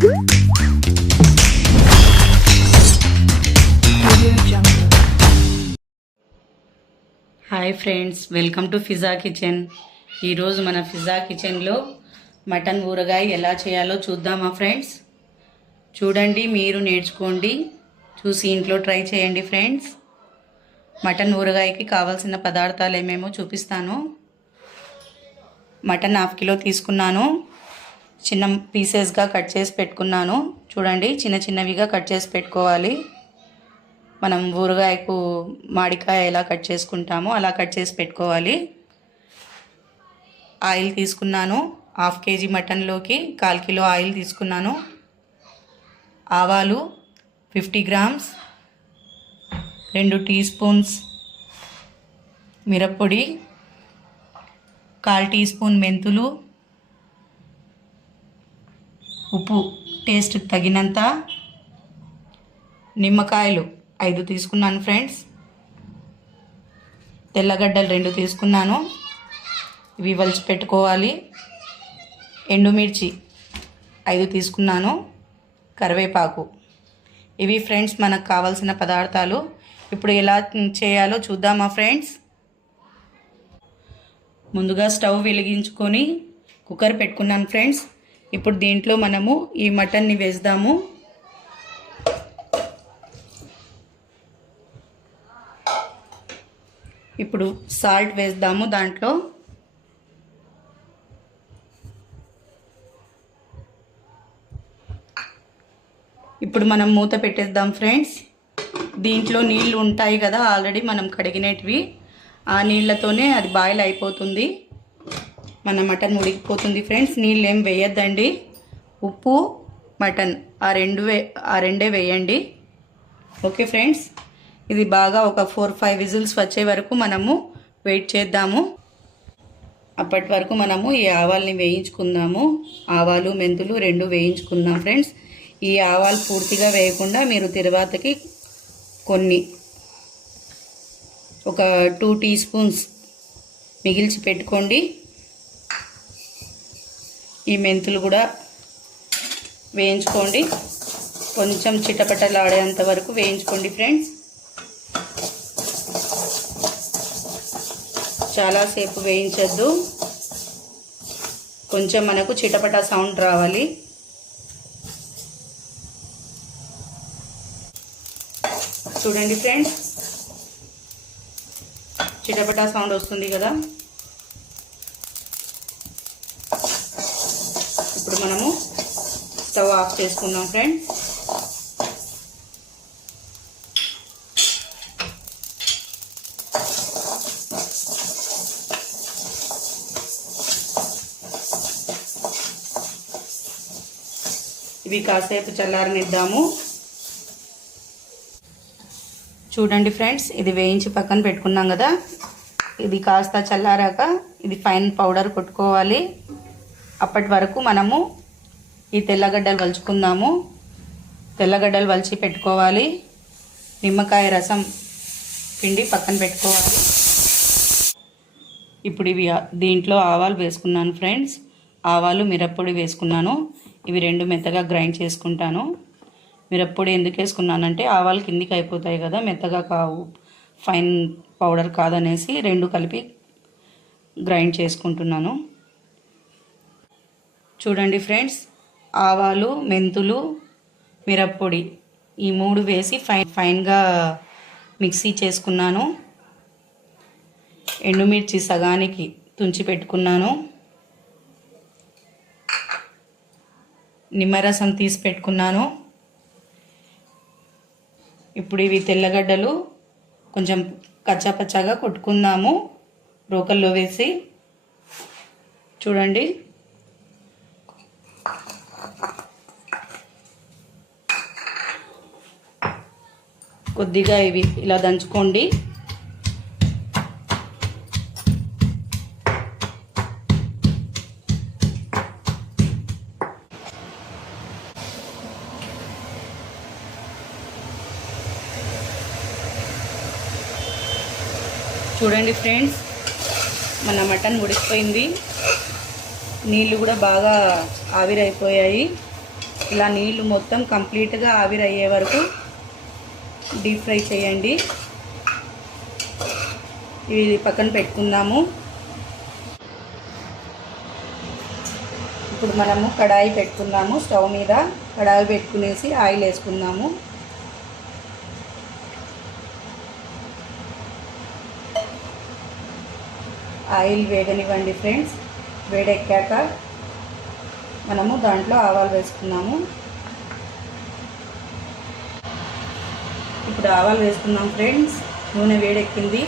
Hi friends welcome to Fiza kitchen. ఈరోజు మన ఫిజా కిచెన్లో మటన్ ఊరగాయ ఎలా చేయాలో చూద్దామా ఫ్రెండ్స్? చూడండి మీరు నేర్చుకోండి. చూసి ఇంట్లో ట్రై చేయండి ఫ్రెండ్స్. మటన్ ఊరగాయకి కావాల్సిన పదార్థాలు ఏమేమో చూపిస్తాను. మటన్ హాఫ్ కిలో తీసుకున్నాను. చిన్న పీసెస్గా కట్ చేసి పెట్టుకున్నాను. చూడండి చిన్న చిన్నవిగా కట్ చేసి పెట్టుకోవాలి. మనం ఊరగాయకు మాడికాయ ఎలా కట్ చేసుకుంటామో అలా కట్ చేసి పెట్టుకోవాలి. ఆయిల్ తీసుకున్నాను. హాఫ్ కేజీ మటన్లోకి కాల్ కిలో ఆయిల్ తీసుకున్నాను. ఆవాలు ఫిఫ్టీ గ్రామ్స్ రెండు టీ స్పూన్స్ మిరప్పొడి కాల్ టీ స్పూన్ మెంతులు ఉప్పు టేస్ట్ తగినంత నిమ్మకాయలు ఐదు తీసుకున్నాను ఫ్రెండ్స్. తెల్లగడ్డలు రెండు తీసుకున్నాను. ఇవి వలిచి పెట్టుకోవాలి. ఎండుమిర్చి ఐదు తీసుకున్నాను. కరివేపాకు. ఇవి ఫ్రెండ్స్ మనకు కావాల్సిన పదార్థాలు. ఇప్పుడు ఎలా చేయాలో చూద్దామా ఫ్రెండ్స్. ముందుగా స్టవ్ వెలిగించుకొని కుక్కర్ పెట్టుకున్నాను ఫ్రెండ్స్. ఇప్పుడు దీంట్లో మనము ఈ మటన్ని వేద్దాము ఇప్పుడు సాల్ట్ వేద్దాము దాంట్లో. ఇప్పుడు మనం మూత పెట్టేద్దాం ఫ్రెండ్స్. దీంట్లో నీళ్ళు ఉంటాయి కదా ఆల్రెడీ మనం కడిగినటివి. ఆ నీళ్ళతోనే అది బాయిల్ అయిపోతుంది. మన మటన్ ఉడికిపోతుంది ఫ్రెండ్స్. నీళ్ళు ఏం వేయద్దండి. ఉప్పు మటన్. ఆ రెండు వే ఆ రెండే వేయండి. Okay friends. ఇది బాగా ఒక ఫోర్ ఫైవ్ విజిల్స్ వచ్చే వరకు మనము వెయిట్ చేద్దాము. అప్పటి వరకు మనము ఈ ఆవాల్ని వేయించుకుందాము. ఆవాలు మెంతులు రెండు వేయించుకుందాం ఫ్రెండ్స్. ఈ ఆవాలు పూర్తిగా వేయకుండా మీరు తర్వాతకి కొన్ని ఒక టూ టీ స్పూన్స్ మిగిల్చి పెట్టుకోండి. ఈ మెంతులు కూడా వేయించుకోండి. కొంచెం చిటపటలాడేంత వరకు వేయించుకోండి ఫ్రెండ్స్. చాలాసేపు వేయించద్దు. కొంచెం మనకు చిటపట సౌండ్ రావాలి. చూడండి ఫ్రెండ్స్. చిటపట సౌండ్ వస్తుంది కదా. ఇప్పుడు మనము స్టవ్ ఆఫ్ చేసుకుందాం ఫ్రెండ్స్ ఇవి కాసేపు చల్లారనిద్దాము. చూడండి ఫ్రెండ్స్ ఇది వేయించి పక్కన పెట్టుకున్నాం కదా. ఇది కాస్త చల్లారాక ఇది ఫైన్ పౌడర్ కొట్టుకోవాలి. అప్పటి వరకు మనము ఈ తెల్లగడ్డలు వలుచుకుందాము. తెల్లగడ్డలు వలిచి పెట్టుకోవాలి. నిమ్మకాయ రసం పిండి పక్కన పెట్టుకోవాలి. ఇప్పుడు ఇవి దీంట్లో ఆవాలు వేసుకున్నాను ఫ్రెండ్స్. ఆవాలు మిరప్పొడి వేసుకున్నాను. ఇవి రెండు మెత్తగా గ్రైండ్ చేసుకుంటాను. మిరప్పొడి ఎందుకు వేసుకున్నానంటే ఆవాలు కిందికి అయిపోతాయి కదా మెత్తగా కావు. ఫైన్ పౌడర్ కాదనేసి రెండు కలిపి గ్రైండ్ చేసుకుంటున్నాను. చూడండి ఫ్రెండ్స్ ఆవాలు మెంతులు మిరప్పొడి ఈ మూడు వేసి ఫైన్ ఫైన్గా మిక్సీ చేసుకున్నాను. ఎండుమిర్చి సగానికి తుంచి పెట్టుకున్నాను. నిమ్మరసం తీసి పెట్టుకున్నాను. ఇప్పుడు ఇవి తెల్లగడ్డలు కొంచెం కచ్చాపచ్చాగా కొట్టుకుందాము. రోకల్లో వేసి చూడండి. కొద్దిగా ఇవి ఇలా దంచుకోండి. చూడండి ఫ్రెండ్స్ మన మటన్ ఉడికిపోయింది నీళ్ళు కూడా బాగా ఆవిరైపోయాయి. ఇలా నీళ్ళు మొత్తం కంప్లీట్గా ఆవిరయ్యే వరకు డీప్ ఫ్రై చేయండి. ఇవి పక్కన పెట్టుకుందాము. ఇప్పుడు మనము కడాయి పెట్టుకుందాము స్టవ్ మీద. కడాయి పెట్టుకునేసి ఆయిల్ వేసుకుందాము. ఆయిల్ వేడనివ్వండి ఫ్రెండ్స్. వేడెక్కాక మనము దాంట్లో ఆవాలు వేసుకున్నాము. ఇప్పుడు ఆవాలు వేసుకుందాం ఫ్రెండ్స్. నూనె వేడెక్కింది.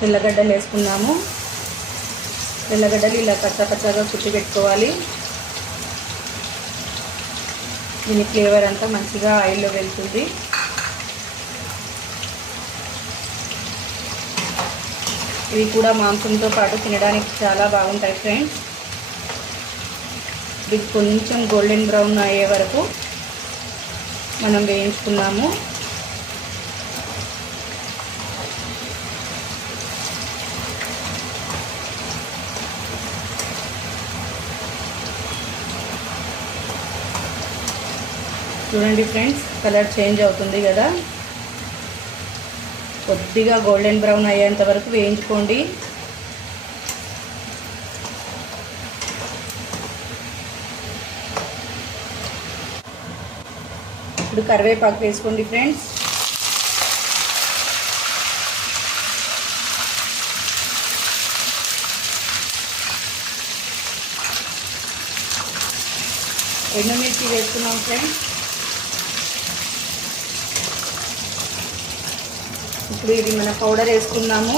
తెల్లగడ్డలు వేసుకున్నాము. తెల్లగడ్డలు ఇలా కచ్చా కచ్చాగా కుట్టి పెట్టుకోవాలి దీని ఫ్లేవర్ అంతా మంచిగా ఆయిల్లో వెళ్తుంది. ఇవి కూడా మాంసంతో పాటు తినడానికి చాలా బాగుంటాయి ఫ్రెండ్స్. ఇది కొంచెం గోల్డెన్ బ్రౌన్ అయ్యే వరకు మనం వేయించుకున్నాము. చూడండి ఫ్రెండ్స్ కలర్ చేంజ్ అవుతుంది కదా. కొద్దిగా గోల్డెన్ బ్రౌన్ అయ్యేంత వరకు వేయించుకోండి. ఇప్పుడు కరివేపాకు వేసుకోండి ఫ్రెండ్స్. ఎండుమిర్చి వేసుకున్నాం ఫ్రెండ్స్. ఇప్పుడు ఇది మన పౌడర్ వేసుకున్నాము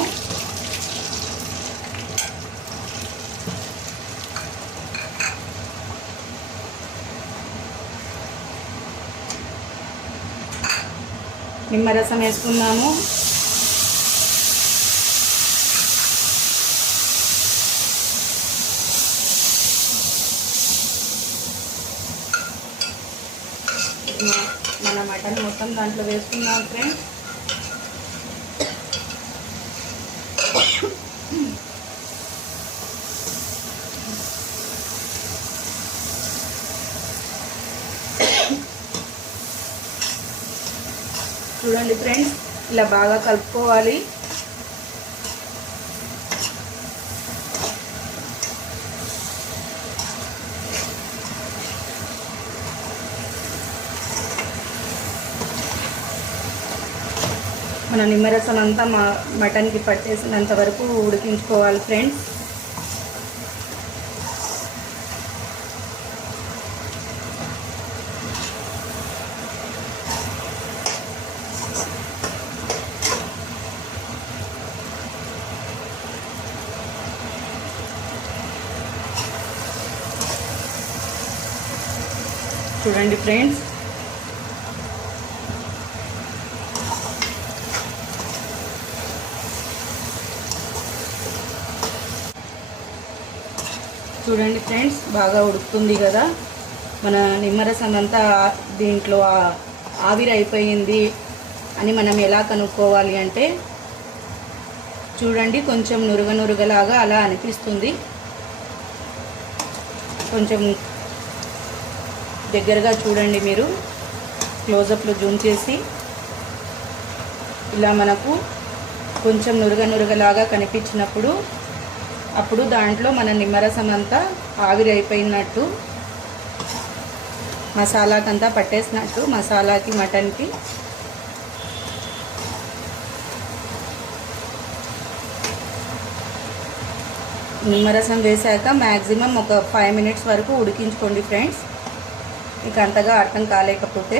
నిమ్మరసం వేసుకున్నాము మన మటన్ మొత్తం దాంట్లో వేసుకున్నాం ఫ్రెండ్స్ చూడండి ఫ్రెండ్స్. ఇలా బాగా కలుపుకోవాలి. మన నిమ్మరసం అంతా మా మటన్కి పట్టేసినంత వరకు ఉడికించుకోవాలి ఫ్రెండ్స్. చూడండి ఫ్రెండ్స్. చూడండి ఫ్రెండ్స్ బాగా ఉడుకుతుంది కదా. మన నిమ్మరసం అంతా దీంట్లో ఆవిరైపోయింది ఆవిరి అయిపోయింది అని మనం ఎలా కనుక్కోవాలి అంటే చూడండి కొంచెం నురుగ నురుగలాగా అలా అనిపిస్తుంది. కొంచెం దగ్గరగా చూడండి మీరు. క్లోజప్లో జూమ్ చేసి ఇలా మనకు కొంచెం నురుగ నురగలాగా కనిపించినప్పుడు అప్పుడు దాంట్లో మన నిమ్మరసం అంతా ఆవిరి అయిపోయినట్టు మసాలాకంతా పట్టేసినట్టు మసాలాకి మటన్కి నిమ్మరసం వేసాక మ్యాక్సిమం ఒక ఫైవ్ మినిట్స్ వరకు ఉడికించుకోండి ఫ్రెండ్స్. మీకు అంతగా అర్థం కాలేకపోతే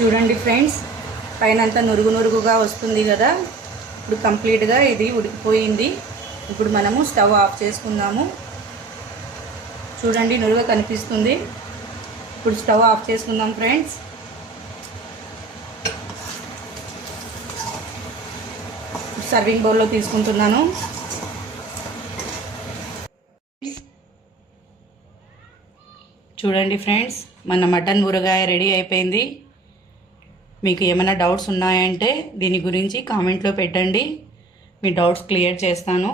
చూడండి ఫ్రెండ్స్ పైన అంతా నురుగు నురుగుగా వస్తుంది కదా. ఇప్పుడు కంప్లీట్గా ఇది ఉడికిపోయింది. ఇప్పుడు మనము స్టవ్ ఆఫ్ చేసుకుందాము. చూడండి నురుగ కనిపిస్తుంది. ఇప్పుడు స్టవ్ ఆఫ్ చేసుకుందాం ఫ్రెండ్స్. సర్వింగ్ బౌల్లో తీసుకుంటున్నాను. చూడండి ఫ్రెండ్స్ మన మటన్ ఊరగాయ రెడీ అయిపోయింది. మీకు ఏమైనా డౌట్స్ ఉన్నాయంటే దీని గురించి కామెంట్లో పెట్టండి. మీ డౌట్స్ క్లియర్ చేస్తాను.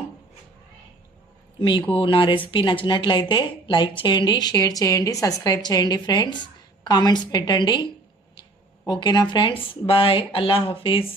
మీకు నా రెసిపీ నచ్చినట్లయితే లైక్ చేయండి షేర్ చేయండి సబ్స్క్రైబ్ చేయండి ఫ్రెండ్స్. కామెంట్స్ పెట్టండి. ఓకేనా ఫ్రెండ్స్? బాయ్. అల్లా హఫీజ్.